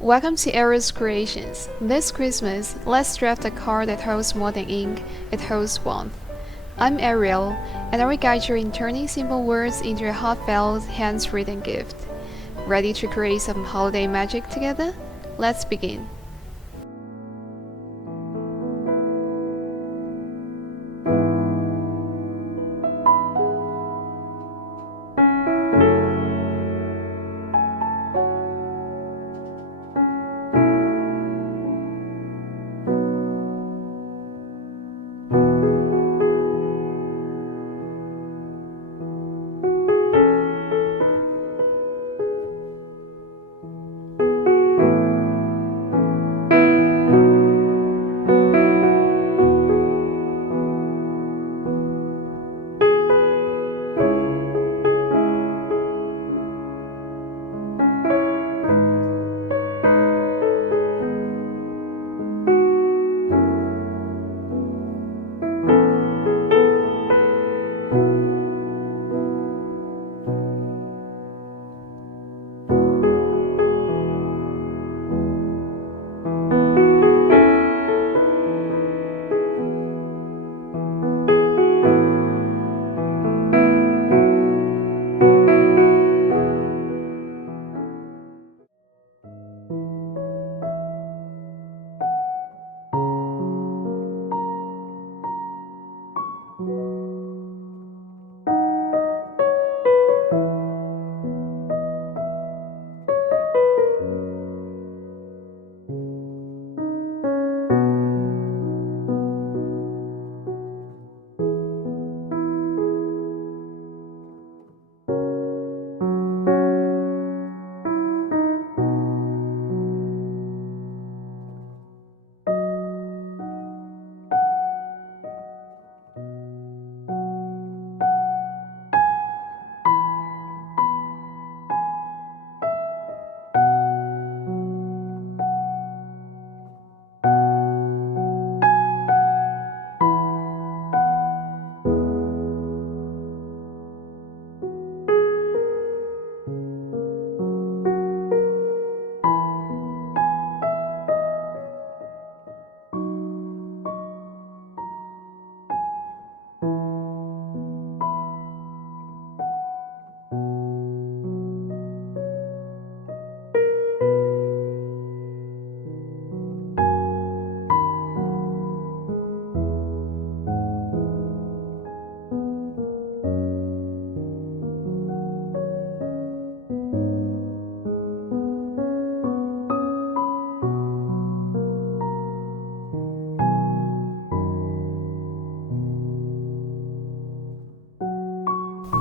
Welcome to Ariel's Creations. This Christmas, let's draft a card that holds more than ink, it holds warmth. I'm Ariel, and I will guide you in turning simple words into a heartfelt, hands-written gift. Ready to create some holiday magic together? Let's begin.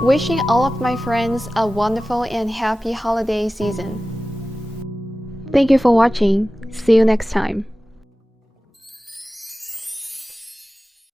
Wishing all of my friends a wonderful and happy holiday season. Thank you for watching. See you next time.